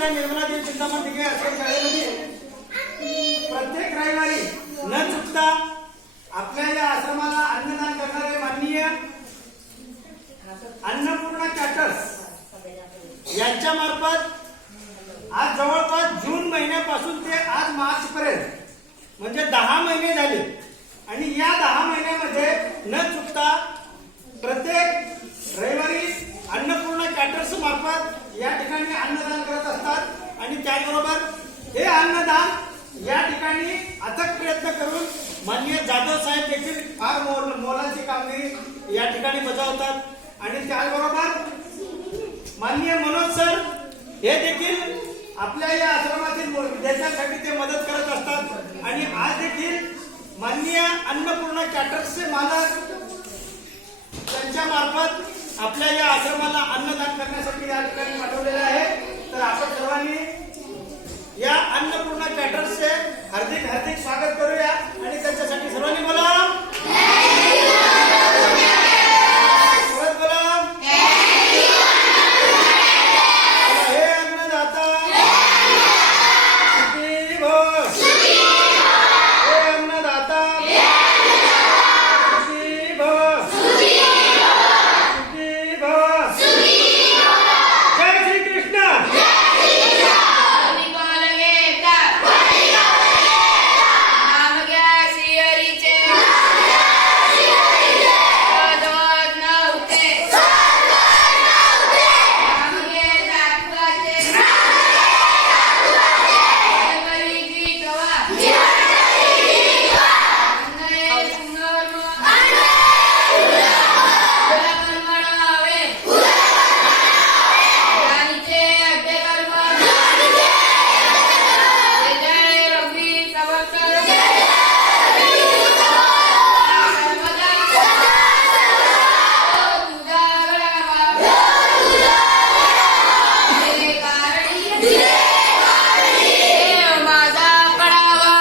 आपल्या निर्मला देवी चिंतामण दिघे आश्रम शाळेमध्ये प्रत्येक रविवारी न चुकता आपल्या या आश्रमाला अन्नदान करणारे माननीय अन्नपूर्णा कॅटर्स यांच्या मार्फत आज जवळपास जून महिन्यापासून ते आज मार्च पर्यंत म्हणजे 10 महिने झाले आणि या 10 महिन्यामध्ये न चुकता प्रत्येक रविवारी अन्नपूर्णा कॅटर्स मार्फत या ठिकाणी अन्नदान करत असतात आणि त्याचबरोबर हे अन्नदान या ठिकाणी अथक प्रयत्न करून माननीय जाधव साहेब देखील फार मोलाची कामगिरी या ठिकाणी बजावतात आणि त्याचबरोबर माननीय मनोज सर हे देखील आपल्या या आश्रमातील विद्यार्थ्यांसाठी ते मदत करत असतात आणि आज देखील माननीय अन्नपूर्णा कॅटर्सचे मालक त्यांच्या मार्फत आपल्या या आश्रमाला अन्नदान करण्यासाठी या ठिकाणी पाठवलेले आहे।